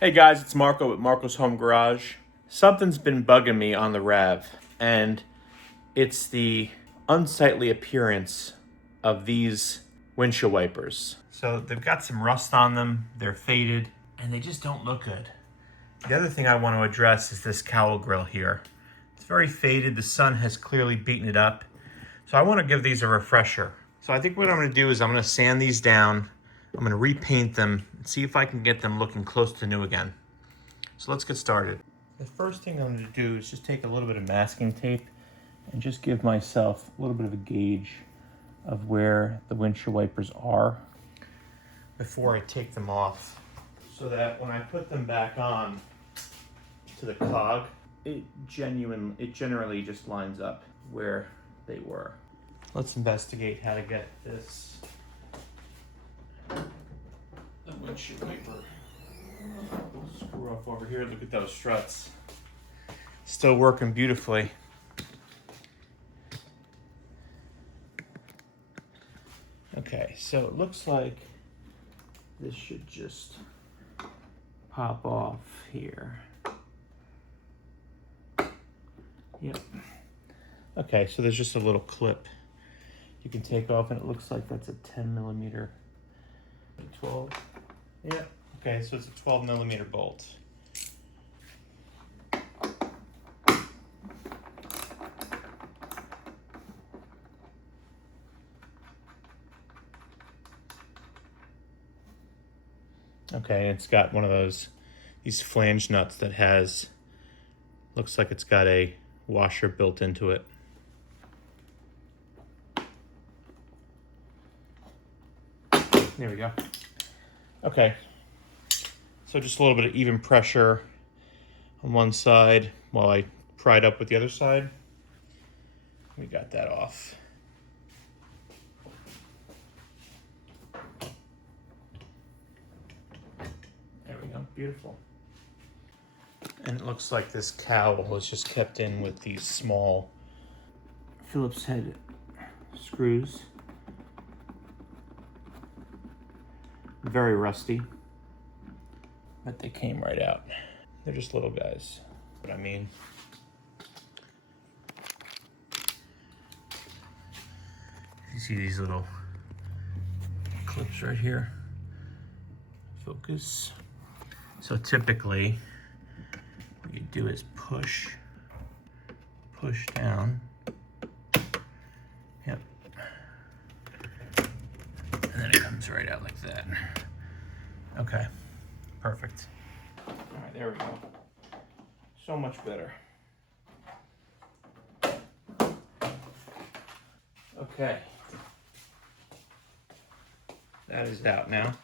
Hey guys, it's Marco at Marco's Home Garage. Something's been bugging me on the RAV, and it's the unsightly appearance of these windshield wipers. So they've got some rust on them, they're faded, and they just don't look good. The other thing I want to address is this cowl grill here. It's very faded, the sun has clearly beaten it up. So I want to give these a refresher. So I think what I'm going to do is I'm going to sand these down, I'm going to repaint them, and see if I can get them looking close to new again. So let's get started. The first thing I'm going to do is just take a little bit of masking tape and just give myself a little bit of a gauge of where the windshield wipers are before I take them off, so that when I put them back on to the cog, it generally just lines up where they were. Let's investigate how to get the windshield wiper screw up over here. Look at those struts. Still working beautifully. Okay, so it looks like this should just pop off here. Yep. Okay, so there's just a little clip you can take off, and it looks like that's a 10 millimeter, 12. Yeah. Okay, so it's a 12 millimeter bolt. Okay, it's got one of these flange nuts that looks like it's got a washer built into it. There we go. Okay, so just a little bit of even pressure on one side while I pry it up with the other side. We got that off. There we go, beautiful. And it looks like this cowl is just kept in with these small Phillips head screws. Very rusty, but they came right out. They're just little guys, what I mean. You see these little clips right here? Focus. So typically, what you do is push down. Yep. And then it comes right out like that. Okay, perfect. All right, there we go. So much better. Okay. That is out now.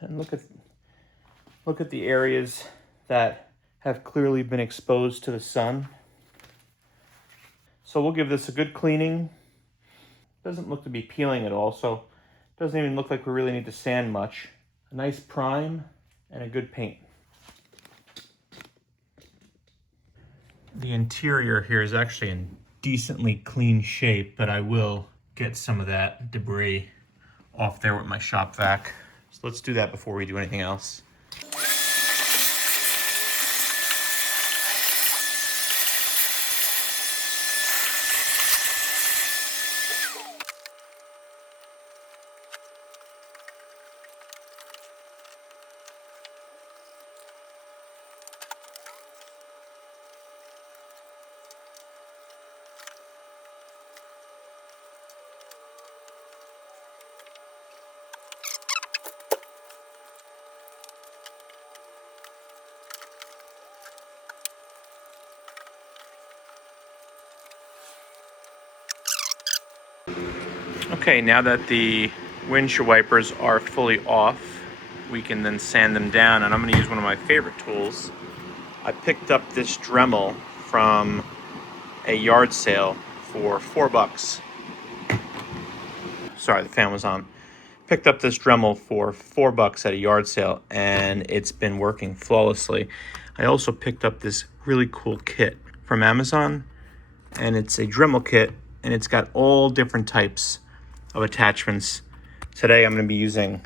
And look at the areas that have clearly been exposed to the sun. So we'll give this a good cleaning. Doesn't look to be peeling at all, so it doesn't even look like we really need to sand much. A nice prime and a good paint. The interior here is actually in decently clean shape, but I will get some of that debris off there with my shop vac. So let's do that before we do anything else. Okay, now that the windshield wipers are fully off, we can then sand them down, and I'm going to use one of my favorite tools. I picked up this Dremel from a yard sale for $4. Sorry, the fan was on. Picked up this Dremel for $4 at a yard sale, and it's been working flawlessly. I also picked up this really cool kit from Amazon, and it's a Dremel kit, and it's got all different types of attachments. Today I'm going to be using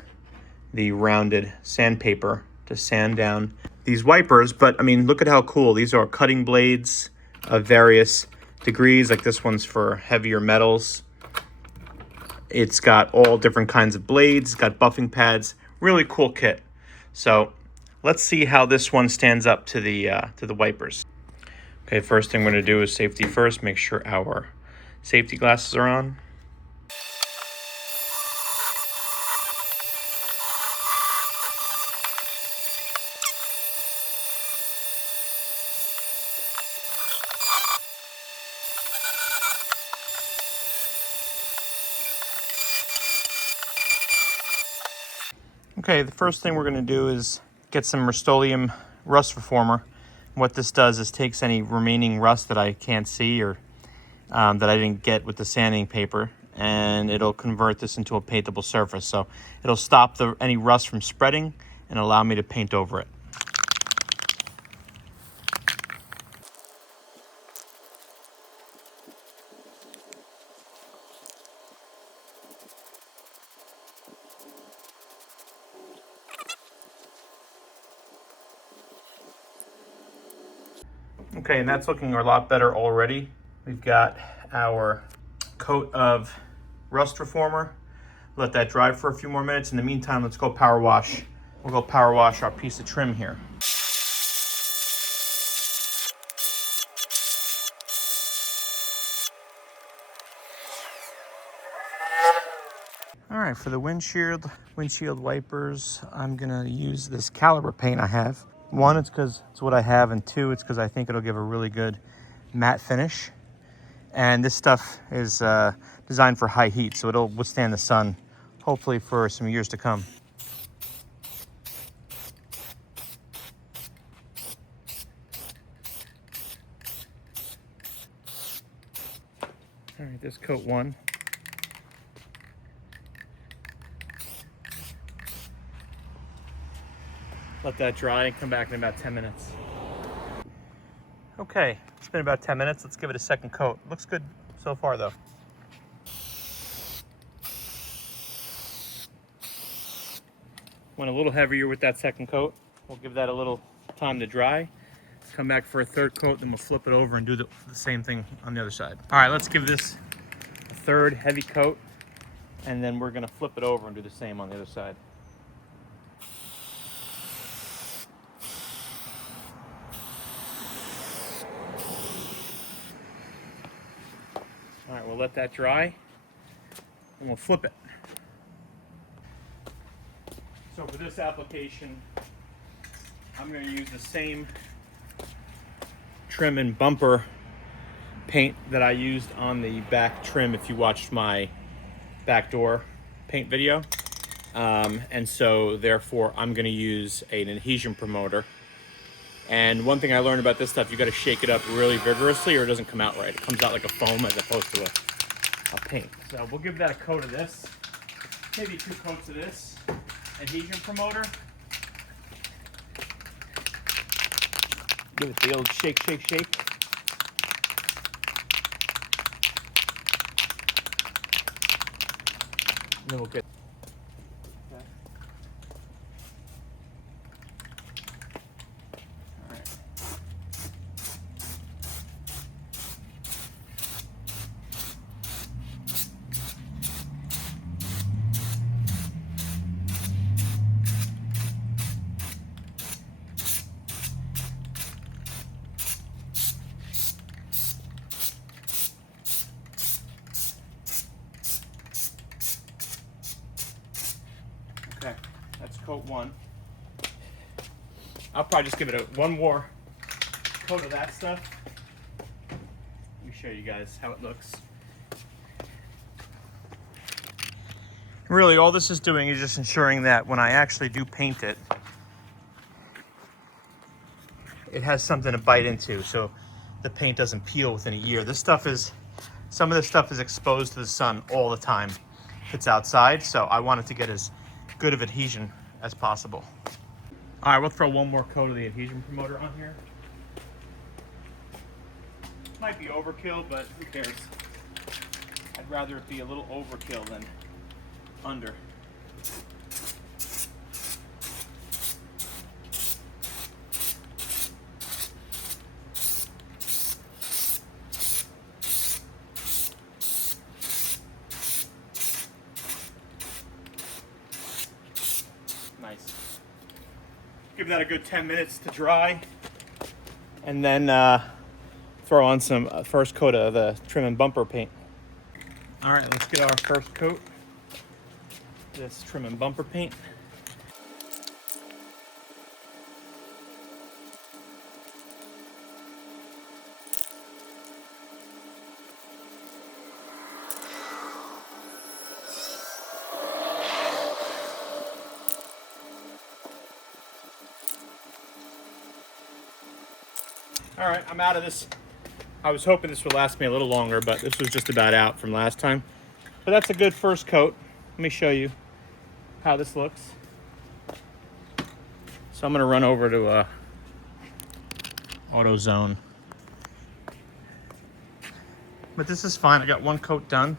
the rounded sandpaper to sand down these wipers. But I mean, look at how cool. These are cutting blades of various degrees. Like this one's for heavier metals. It's got all different kinds of blades. It's got buffing pads. Really cool kit. So let's see how this one stands up to the wipers. Okay, first thing we're going to do is safety first. Make sure our safety glasses are on. Okay, the first thing we're going to do is get some Rust-Oleum rust reformer. What this does is takes any remaining rust that I can't see or that I didn't get with the sanding paper, and it'll convert this into a paintable surface. So it'll stop any rust from spreading and allow me to paint over it. Okay, and that's looking a lot better already. We've got our coat of rust reformer. Let that dry for a few more minutes. In the meantime, let's go power wash. We'll go power wash our piece of trim here. All right, for the windshield wipers, I'm gonna use this caliber paint I have. One, it's because it's what I have, and two, it's because I think it'll give a really good matte finish. And this stuff is designed for high heat, so it'll withstand the sun, hopefully for some years to come. All right, this coat one. Let that dry and come back in about 10 minutes. Okay, it's been about 10 minutes. Let's give it a second coat. Looks good so far though. Went a little heavier with that second coat. We'll give that a little time to dry. Come back for a third coat, then we'll flip it over and do the same thing on the other side. All right, let's give this a third heavy coat, and then we're gonna flip it over and do the same on the other side. All right, we'll let that dry and we'll flip it. So for this application, I'm going to use the same trim and bumper paint that I used on the back trim if you watched my back door paint video. And so therefore I'm going to use an adhesion promoter. And one thing I learned about this stuff, you got to shake it up really vigorously or it doesn't come out right. It comes out like a foam as opposed to a paint. So we'll give that a coat of this, maybe 2 coats of this adhesion promoter. Give it the old shake, shake, shake. And then we'll get okay, that's coat 1. I'll probably just give it one more coat of that stuff. Let me show you guys how it looks. Really, all this is doing is just ensuring that when I actually do paint it, it has something to bite into so the paint doesn't peel within a year. Some of this stuff is exposed to the sun all the time if it's outside, so I want it to get as good of adhesion as possible. All right, we'll throw one more coat of the adhesion promoter on here. Might be overkill, but who cares? I'd rather it be a little overkill than under. Nice. Give that a good 10 minutes to dry. And then throw on some first coat of the trim and bumper paint. All right, let's get our first coat. This trim and bumper paint. All right, I'm out of this. I was hoping this would last me a little longer, but this was just about out from last time. But that's a good first coat. Let me show you how this looks. So I'm gonna run over to AutoZone. But this is fine, I got one coat done.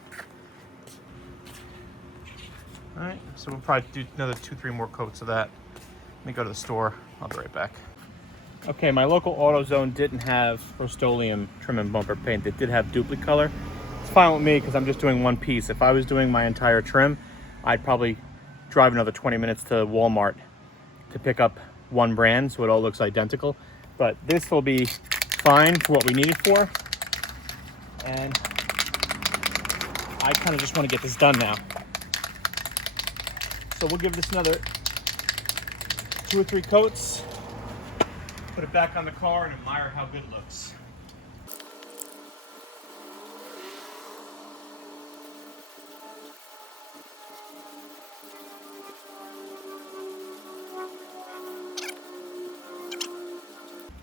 All right, so we'll probably do another 2-3 more coats of that. Let me go to the store, I'll be right back. Okay, my local AutoZone didn't have Rust-Oleum trim and bumper paint. It did have Duplicolor. It's fine with me because I'm just doing one piece. If I was doing my entire trim, I'd probably drive another 20 minutes to Walmart to pick up one brand so it all looks identical. But this will be fine for what we need it for. And I kind of just want to get this done now. So we'll give this another 2 or 3 coats. Put it back on the car and admire how good it looks.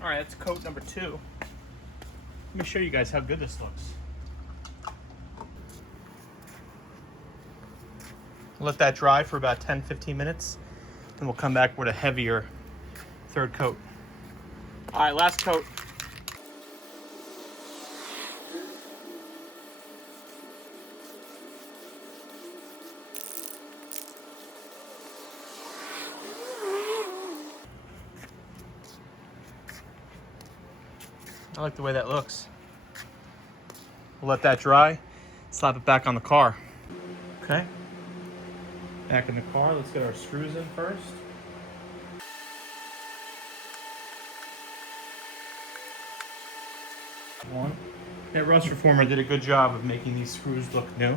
All right, that's coat number 2. Let me show you guys how good this looks. Let that dry for about 10-15 minutes, and we'll come back with a heavier third coat. All right, last coat. I like the way that looks. We'll let that dry, slap it back on the car. Okay, back in the car, let's get our screws in first. One. That rust reformer did a good job of making these screws look new.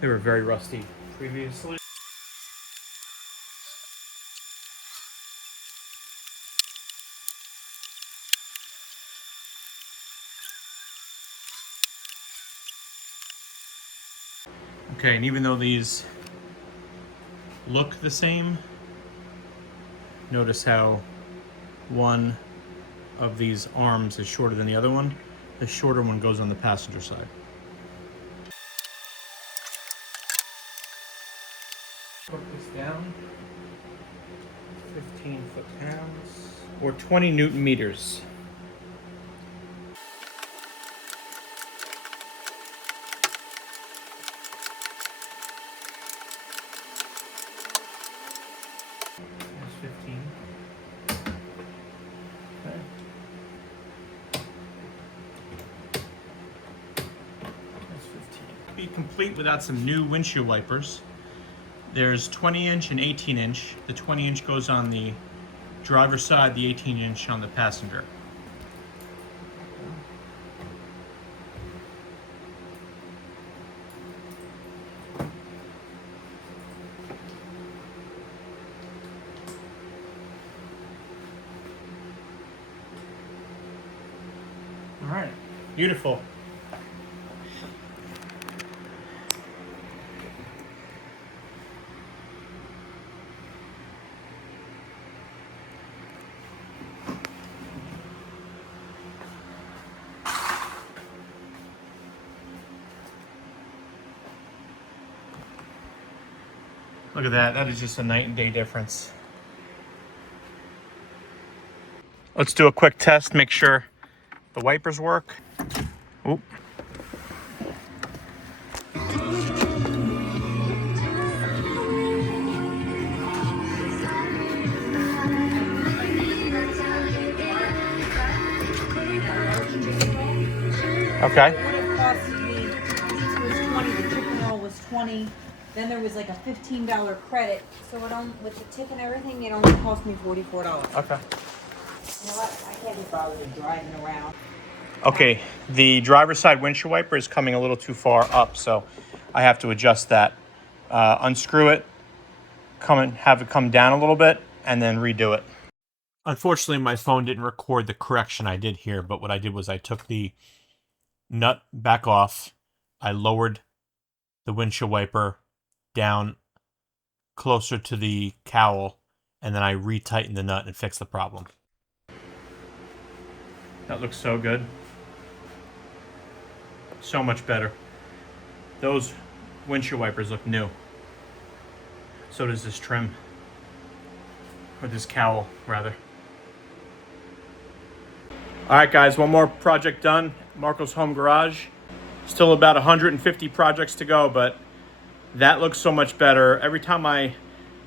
They were very rusty previously. Okay, and even though these look the same, notice how one of these arms is shorter than the other one. The shorter one goes on the passenger side. Put this down. 15 foot-pounds or 20 Newton meters. There's 15. Okay. That's 15. Be complete without some new windshield wipers. There's 20-inch and 18-inch. The 20-inch goes on the driver's side, the 18-inch on the passenger. All right, beautiful. Look at that, that is just a night and day difference. Let's do a quick test, make sure the wipers work. Oop. Okay. What it cost me was 20, the chicken roll was 20, Then there was like a $15 credit. So it with the tip and everything, it only cost me $44. Okay. You know what? I can't be bothered driving around. Okay, the driver's side windshield wiper is coming a little too far up, so I have to adjust that. Unscrew it, have it come down a little bit, and then redo it. Unfortunately, my phone didn't record the correction I did here, but what I did was I took the nut back off, I lowered the windshield wiper down closer to the cowl, and then I retightened the nut and fixed the problem. That looks so good. So much better. Those windshield wipers look new. So does this trim. Or this cowl, rather. Alright guys, one more project done. Marco's home garage. Still about 150 projects to go, but that looks so much better. Every time I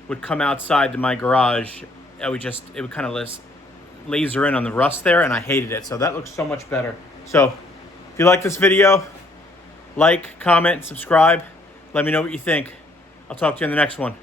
would come outside to my garage, it would kind of laser in on the rust there, and I hated it. So that looks so much better. So if you like this video, like, comment, subscribe. Let me know what you think. I'll talk to you in the next one.